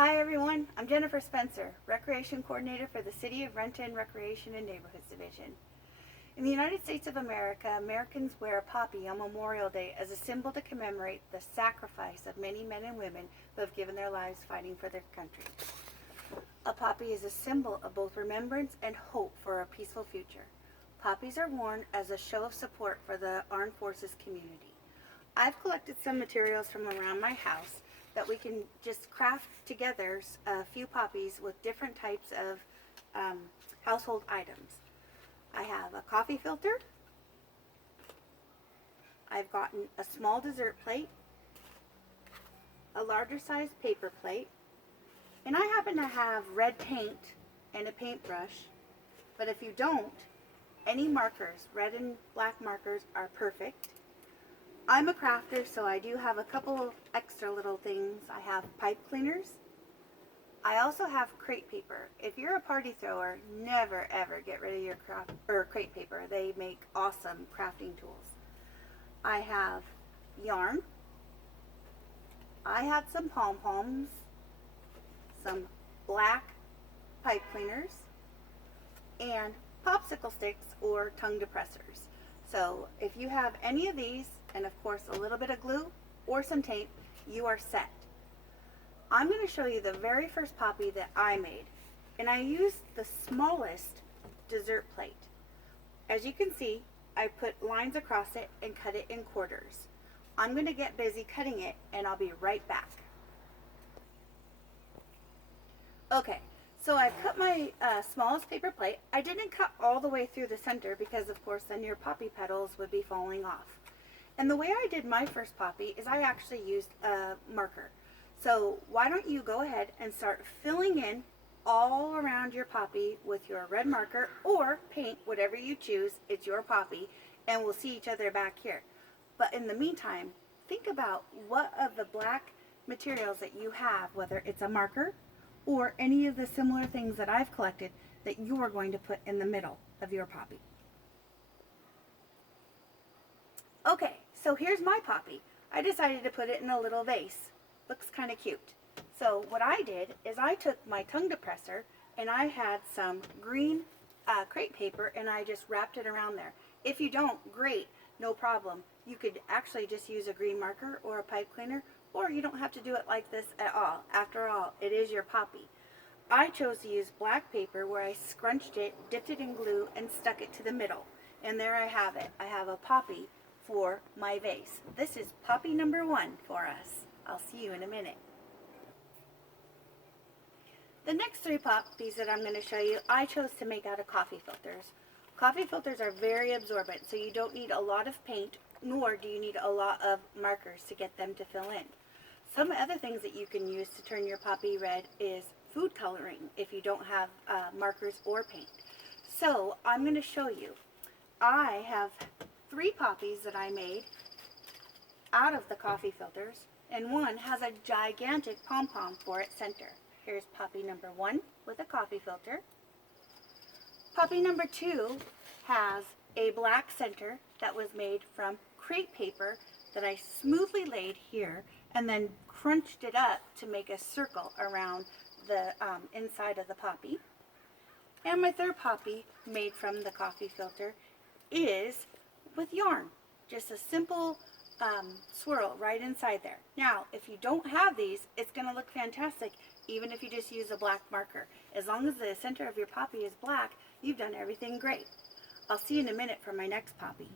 Hi everyone, I'm Jennifer Spencer, Recreation Coordinator for the City of Renton Recreation and Neighborhoods Division. In the United States of America, Americans wear a poppy on Memorial Day as a symbol to commemorate the sacrifice of many men and women who have given their lives fighting for their country. A poppy is a symbol of both remembrance and hope for a peaceful future. Poppies are worn as a show of support for the Armed Forces community. I've collected some materials from around my house that we can just craft together a few poppies with different types of household items. I have a coffee filter. I've gotten a small dessert plate, a larger size paper plate, and I happen to have red paint and a paintbrush, but if you don't, any markers, red and black markers, are perfect. I'm a crafter, so I do have a couple extra little things. I have pipe cleaners. I also have crepe paper. If you're a party thrower, never ever get rid of your crepe paper. They make awesome crafting tools. I have yarn. I had some pom-poms, some black pipe cleaners, and popsicle sticks or tongue depressors. So if you have any of these, and of course a little bit of glue or some tape, you are set. I'm going to show you the very first poppy that I made, and I used the smallest dessert plate. As you can see, I put lines across it and cut it in quarters. I'm going to get busy cutting it and I'll be right back. Okay, so I've cut my smallest paper plate. I didn't cut all the way through the center because of course then your poppy petals would be falling off. And the way I did my first poppy is I actually used a marker. So why don't you go ahead and start filling in all around your poppy with your red marker or paint, whatever you choose, it's your poppy, and we'll see each other back here. But in the meantime, think about what of the black materials that you have, whether it's a marker or any of the similar things that I've collected that you are going to put in the middle of your poppy. Okay, so here's my poppy. I decided to put it in a little vase. Looks kind of cute. So what I did is I took my tongue depressor and I had some green crepe paper and I just wrapped it around there. If you don't, great, no problem. You could actually just use a green marker or a pipe cleaner, or you don't have to do it like this at all. After all, it is your poppy. I chose to use black paper where I scrunched it, dipped it in glue, and stuck it to the middle. And there I have it. I have a poppy for my vase. This is poppy number 1 for us. I'll see you in a minute. The next 3 poppies that I'm going to show you, I chose to make out of coffee filters. Coffee filters are very absorbent, so you don't need a lot of paint, nor do you need a lot of markers to get them to fill in. Some other things that you can use to turn your poppy red is food coloring if you don't have markers or paint. So I'm going to show you. I have 3 poppies that I made out of the coffee filters, and one has a gigantic pom-pom for its center. Here's poppy number 1 with a coffee filter. Poppy number 2 has a black center that was made from crepe paper that I smoothly laid here and then crunched it up to make a circle around the inside of the poppy. And my third poppy, made from the coffee filter, is with yarn. Just a simple swirl right inside there. Now, if you don't have these, it's going to look fantastic even if you just use a black marker. As long as the center of your poppy is black, you've done everything great. I'll see you in a minute for my next poppy.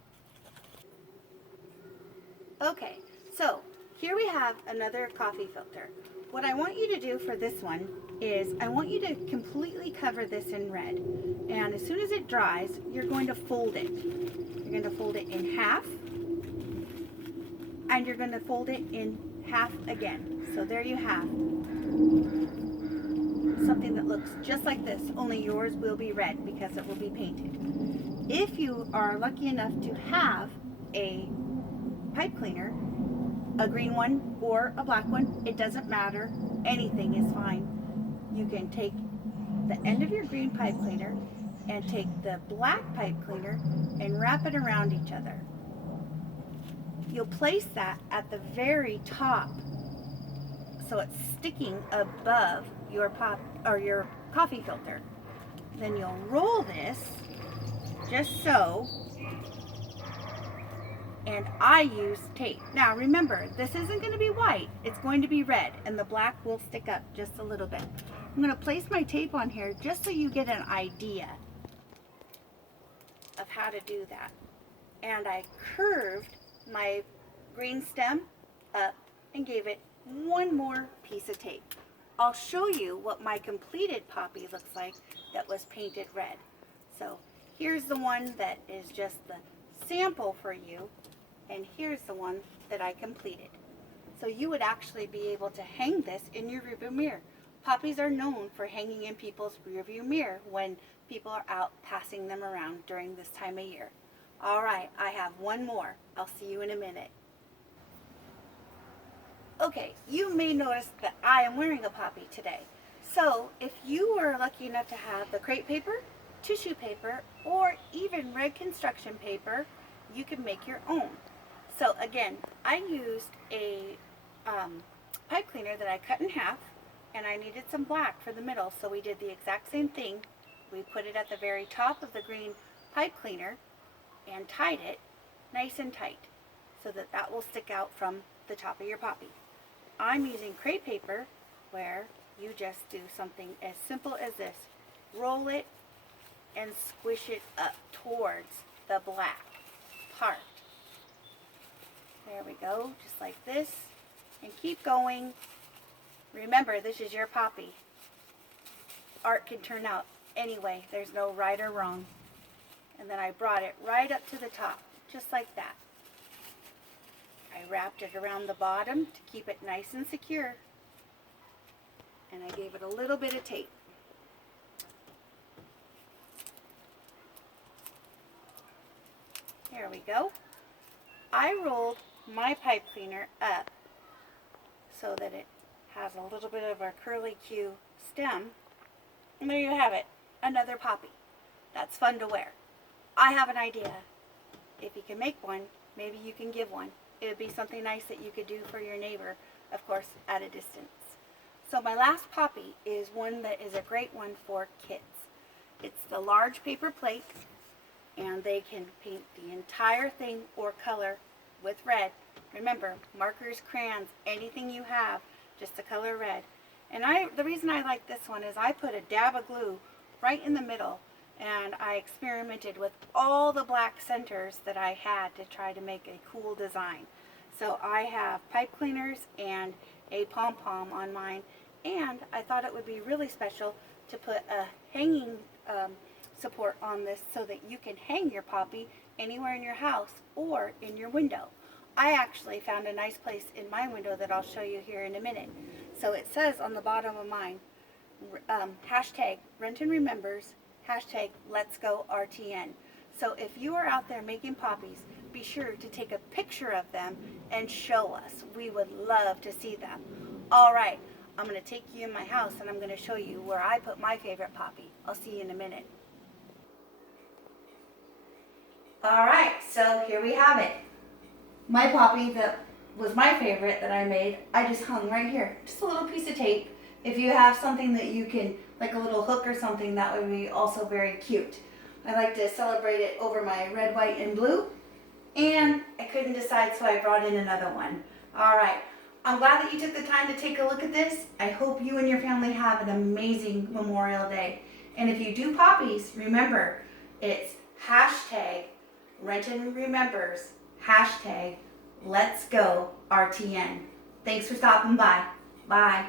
Okay, so here we have another coffee filter. What I want you to do for this one is I want you to completely cover this in red. And as soon as it dries, you're going to fold it. You're going to fold it in half, and you're going to fold it in half again. So there you have something that looks just like this, only yours will be red because it will be painted. If you are lucky enough to have a pipe cleaner, a green one or a black one, it doesn't matter, anything is fine. You can take the end of your green pipe cleaner and take the black pipe cleaner and wrap it around each other. You'll place that at the very top so it's sticking above your pop or your coffee filter. Then you'll roll this just so, and I use tape. Now remember, this isn't going to be white, it's going to be red, and the black will stick up just a little bit. I'm going to place my tape on here just so you get an idea of how to do that. And I curved my green stem up and gave it one more piece of tape. I'll show you what my completed poppy looks like that was painted red. So here's the one that is just the sample for you, and here's the one that I completed. So you would actually be able to hang this in your rearview mirror. Poppies are known for hanging in people's rearview mirror when people are out passing them around during this time of year. All right, I have one more. I'll see you in a minute. Okay, you may notice that I am wearing a poppy today. So if you were lucky enough to have the crepe paper, tissue paper, or even red construction paper, you can make your own. So again, I used a pipe cleaner that I cut in half, and I needed some black for the middle, so we did the exact same thing. We put it at the very top of the green pipe cleaner and tied it nice and tight so that that will stick out from the top of your poppy. I'm using crepe paper, where you just do something as simple as this. Roll it and squish it up towards the black part. There we go, just like this. And keep going. Remember, this is your poppy. Art can turn out anyway. There's no right or wrong. And then I brought it right up to the top, just like that. I wrapped it around the bottom to keep it nice and secure. And I gave it a little bit of tape. There we go. I rolled my pipe cleaner up so that it has a little bit of a curly Q stem. And there you have it, another poppy. That's fun to wear. I have an idea. If you can make one, maybe you can give one. It would be something nice that you could do for your neighbor, of course, at a distance. So my last poppy is one that is a great one for kids. It's the large paper plate, and they can paint the entire thing or color with red. Remember, markers, crayons, anything you have, just the color red. And the reason I like this one is I put a dab of glue right in the middle, and I experimented with all the black centers that I had to try to make a cool design. So I have pipe cleaners and a pom-pom on mine, and I thought it would be really special to put a hanging support on this so that you can hang your poppy anywhere in your house or in your window. I actually found a nice place in my window that I'll show you here in a minute. So it says on the bottom of mine, hashtag Renton Remembers, hashtag Let's Go RTN. So if you are out there making poppies, be sure to take a picture of them and show us. We would love to see them. All right, I'm going to take you in my house and I'm going to show you where I put my favorite poppy. I'll see you in a minute. All right, so here we have it. My poppy that was my favorite that I made, I just hung right here. Just a little piece of tape. If you have something that you can, like a little hook or something, that would be also very cute. I like to celebrate it over my red, white, and blue. And I couldn't decide, so I brought in another one. All right. I'm glad that you took the time to take a look at this. I hope you and your family have an amazing Memorial Day. And if you do poppies, remember, it's hashtag Renton Remembers, hashtag Let's Go RTN. Thanks for stopping by. Bye.